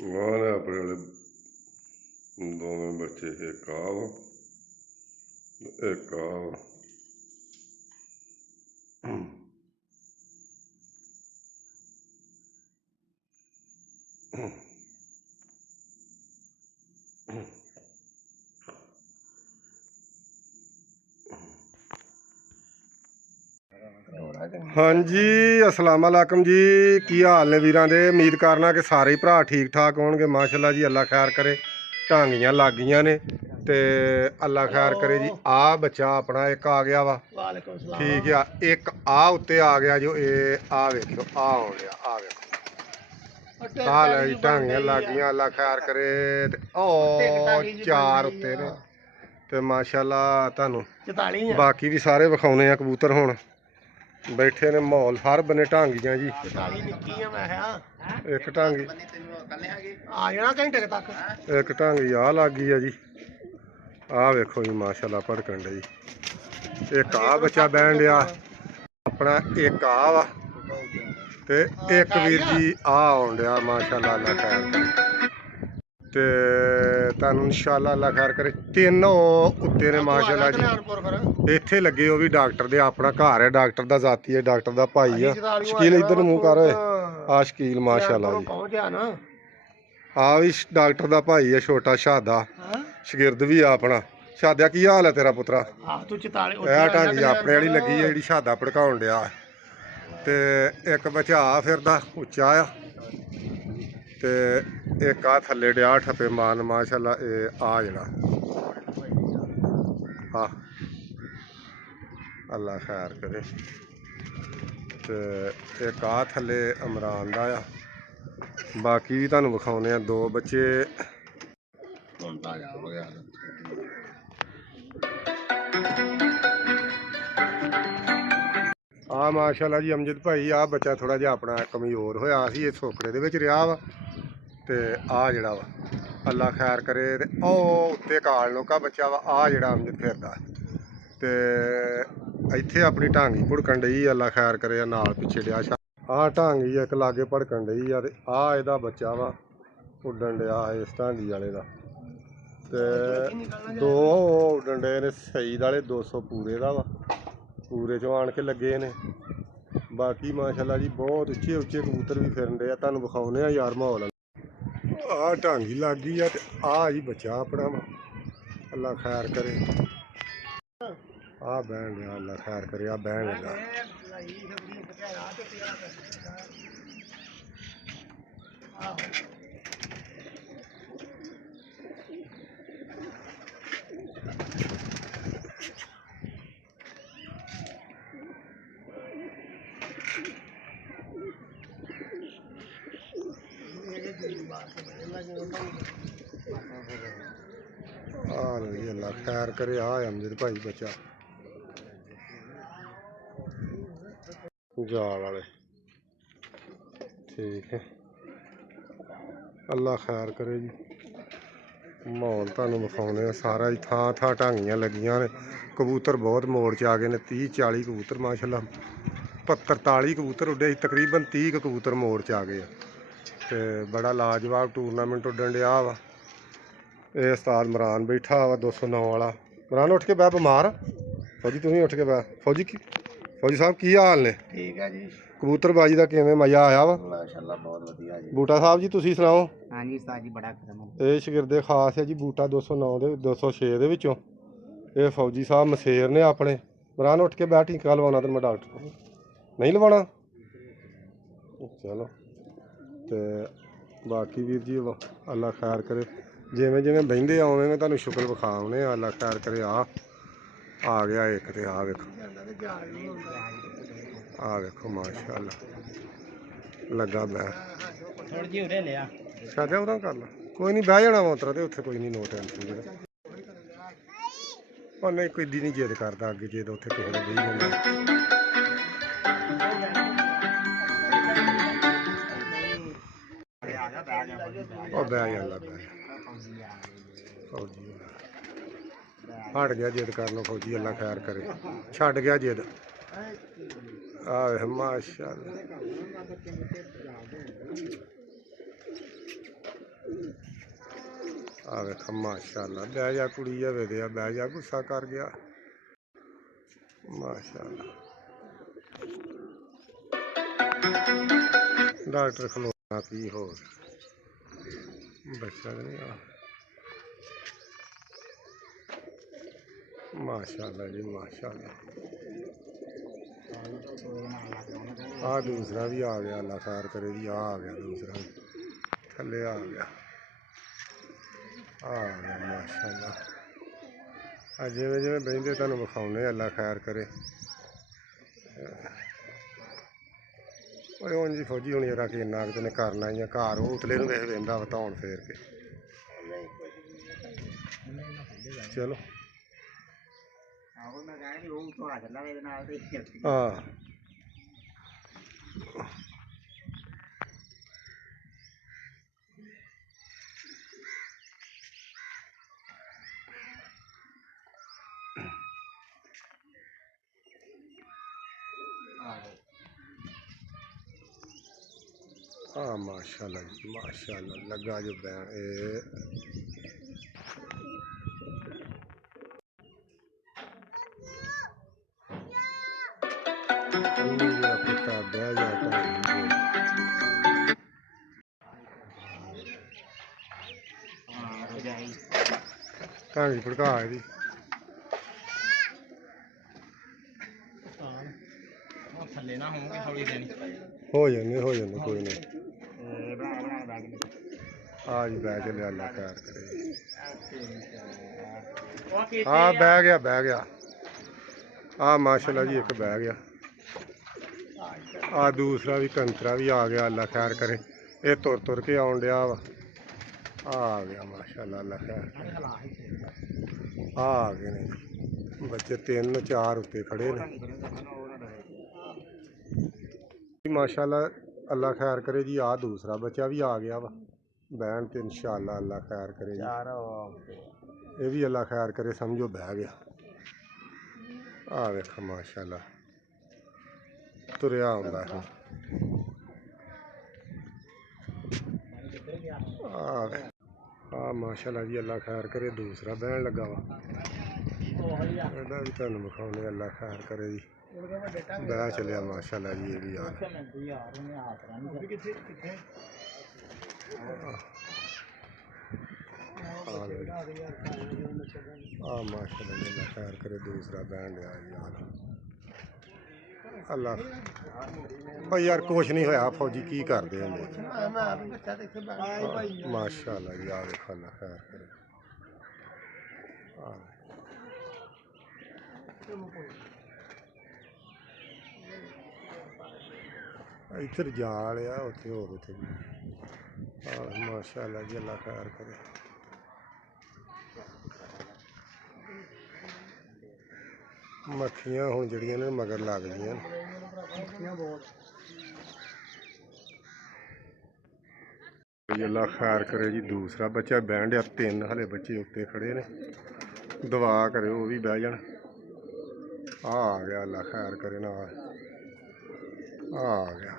ने अपने वाले दोवें बच्चे एक आ वा एक आ वा। हाँ जी, अस्सलाम वालेकुम जी। की हाल ने वीरां दे? उम्मीद करना कि सारे भरा ठीक ठाक होणगे। माशाल्लाह जी, अल्लाह खैर करे। ढांगियां लग गईयां ने ते अल्लाह खैर करे जी। आ बच्चा अपना एक आ गया वा, ठीक है। एक आ उत्ते आ गया जो आ वेखो आ हो गया, आ वेखो आ ले जी। ढांगियां लग गईयां, अल्लाह खैर करे। ते ओ चार उत्ते ने ते माशाल्लाह तुहानू बाकी भी सारे विखाउने आ कबूतर। हुण बैठे ने माहौल हर बने ढांगियां जी। एक ढांगी एक ढांगी आ लग गई है जी। आ वेखो जी माशाल्लाह भड़कन डई। एक आ बच्चा बहन दिया अपना, एक आ वा ते एक वीर जी आ आउण दिया। माशाल्लाह अल्लाह खैर करे ते तुहानू इंशाल्लाह अल्लाह खैर करे। तीन उत्ते ने माशाल्लाह जी। इत्थे लगे वो भी डॉक्टर दे, अपना घर है, डॉक्टर दा जाती है, डॉक्टर दा भाई है। शकील इधर मुंह कर आ शकील माशाल्लाह जी। आ भी डॉक्टर दा भाई है छोटा शादा, शगिरद भी आ अपना। शाद्या की हाल है तेरा पुत्रा? ढांगी अपने वाली लगी है जी, शादा भड़काउण दिया ते एक बचा फिरदा उच्चा आ ते एक आ थल्ले डिया ठप्पे मारन। माशाल्लाह आ जड़ा आ अल्लाह खैर करे ते एक आ थल्ले इमरान दा आ। बाकी भी तुहानू विखाउने दो बच्चे। आ माशाल्लाह जी अमजद भाई, आ बच्चा थोड़ा जिहा अपना कमजोर होया सी, ये सोकड़े दे विच रिहा वा ते आ जड़ा वा अल्लाह खैर करे। ते ओ उत्ते काल नोका बच्चा वा, आ जड़ा अमजद फिरदा ते इत्थे अपनी ढांगी भुड़कन डई। अल्लाह खैर करे नाल पिछे डिया आ ढांगी एक लागे भड़कन डई आ ते आ इहदा बच्चा वा उड्डन डिया इस ढांगी वाले दा ते दो उड्डन डे ने सईद वाले 200 पूरे दा वा, पूरे चो आन के लगे ने। बाकी माशाल्लाह जी बहुत उच्चे उच्चे कबूतर भी फिरन डे। तुहानू विखाउने यार माहौल। आ ढांगी लग गई है ते आ जी बच्चा अपना वा, अल्लाह खैर करे। आ बहन दिया अल्लाह खैर करे। आ बहन लगा अल्लाह खैर करे। आ अमजद भाई बच्चा जाल वाले, ठीक है। अल्लाह खैर करे जी। माहौल तुहानू विखाउने सारा ही, थां थां ढांगियां लगियां ने। कबूतर बहुत मोड़ च आ गए ने, 30-40 कबूतर माशाल्लाह 43 कबूतर उड्डे, तकरीबन 30 कबूतर मोड़ च आ गए ते बड़ा लाजवाब टूरनामेंट उड्डन डिया वा। ये उस्ताद इमरान बैठा वा 209 वाला। इमरान उठ के बह, बीमार फौजी तू भी उठ के बह। फौजी साहब की हाल ने? ठीक है जी। कबूतरबाजी का किवें मजा आया वा? माशाल्लाह बहुत वधिया जी। बूटा साहब जी तुसीं सुनाओ। हाँ जी उस्ताद जी बड़ा करम है। ये शगिरदे खास है जी बूटा 209 दे 206 दे विचों। ये फौजी साहब मसेर ने अपने। इमरान उठ के बह, टीका लवाना तेरे मैं डॉक्टर नहीं लवाना। चलो ते बाकी वीर जी अल्लाह खैर करे। जिमें जिमें बहिंदे उवें में तुहानू शुक्र विखाउने। अल्लाह खैर करे। आ गया एक ते आ वेखो, आ वेखो माशाल्लाह लगा बह। शादा उदा कर ला, कोई नहीं बह जाना मोतरा ते उत्थे, कोई नहीं नो टेंशन जेह्ड़ा। और नहीं कोई दी नहीं जिद करदा, अगे जिद उत्थे किसे ने बेही जाना। ओ बह जा ला बह, फौजी हट गया जिद करना। फौजी अल्लाह खैर करे, छड़ गया जिद। माशाल्लाह ਆ ਵੇਖ ਮਾਸ਼ਾਅੱਲਾ ਬਹਿ ਜਾ ਕੁੜੀ ਆ ਵੇਦਿਆ ਬਹਿ ਜਾ ਗੁੱਸਾ ਕਰ ਗਿਆ ਮਾਸ਼ਾਅੱਲਾ ਡਾਕਟਰ ਖਲੋਣਾ ਕੀ ਹੋਰ ਬੱਚਾ ਨਹੀਂ ਆ माशाल्लाह जी माशाल्लाह आ दूसरा भी आ गया अल्लाह खैर करे जी आ गया दूसरा भी थले आ गया माशाल्लाह जिमें जिमें बहते तुहानू विखाने अल्लाह खैर करे उंज जी फौजी होनी जरा कि इन्ना कि करना ही घर उतले वेख वेंदा वधाउण फेर के चलो हाँ हाँ माशाल्लाह जी माशाल्लाह लगा जो बैन पुता बह जाता ढंग भड़का दी हो जाने कोई नहीं आज बह चलिया अल्लाह खैर करे हाँ बह गया हाँ माशाल्लाह जी एक बह गया आ दूसरा भी कंतरा भी आ गया अल्लाह खैर करे ये तुर के आउन डया वा आ गया माशाल्लाह अल्लाह खैर करे आ गए ने बच्चे 3-4 उत्ते खड़े ने माशाल्लाह अल्लाह खैर करे जी आ दूसरा बच्चा भी आ गया वा बहन तो इंशाअल्लाह अल्लाह खैर करे ये भी अल्लाह खैर करे समझो बह गया आ वेख माशाल्लाह तुरया आउंदा है हाँ माशाल्लाह जी अल्लाह खैर करे दूसरा बहन लगा वा भी तुहानू विखाने अल्लाह खैर करे जी बह चलिया माशाल्लाह जी ये भी यार माशाल्लाह जी अल्लाह खैर करे दूसरा बहन लिया यार अल्लाह भाई यार कुछ नहीं होया फौजी की करते हैं माशाल्लाह जी आ देखो अल्लाह खैर करे इधर जाल आ उत्थे होर उत्थे माशाल्लाह जी अल्लाह खैर करे मक्खियां हुण जड़ियां ने मगर लग गईयां अल्लाह खैर करे जी दूसरा बच्चा बहन दिया 3 हले बच्चे उत्ते खड़े ने दुआ करे वो भी बह जान आ गया अल्लाह खैर करे ना आ गया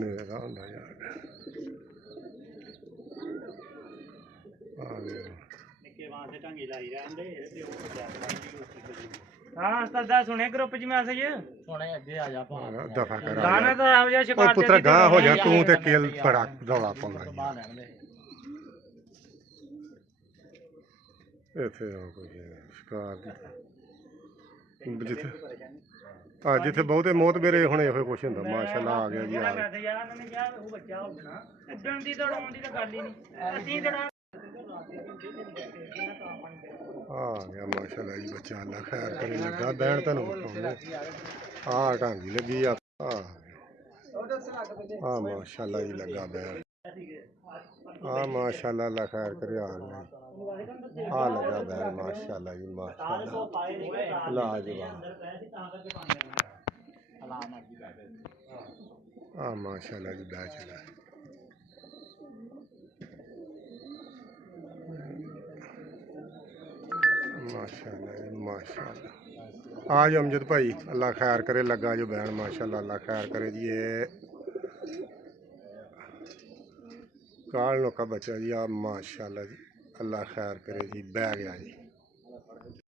नेरा होंदा यार दफा कर पुत्रा गां हो जा तू ते केल बड़ा रौला पाउंदा इत्थे शिकार जिथे जिथे बहुते मौत मेरे होने यो कुछ होंदा माशाल्लाह आ गया जी आ गया माशाल्लाह जी बच्चा अल्लाह खैर करे लगा बहन तुहानू विखाउने आ ढांगी लगी आ माशाल्लाह जी लगा बहन माशाल्लाह अल्लाह खैर करे आ गया लगा बहन माशाल्लाह जी माशाल्लाह लाजवाब माशाल्लाह जी बह चला माशाल्लाह जी माशाल्लाह आज अमजद भाई अल्लाह खैर करे लगा जो बहन माशाल्लाह अल्लाह खैर करे जी ये ਕਾਲ ਨੋਕਾ ਬੱਚਾ ਜੀ ਆ ਮਾਸ਼ਾਅੱਲਾ ਜੀ। ਅੱਲਾ ਖੈਰ ਕਰੇ ਜੀ। ਬਹਿ ਗਿਆ ਜੀ।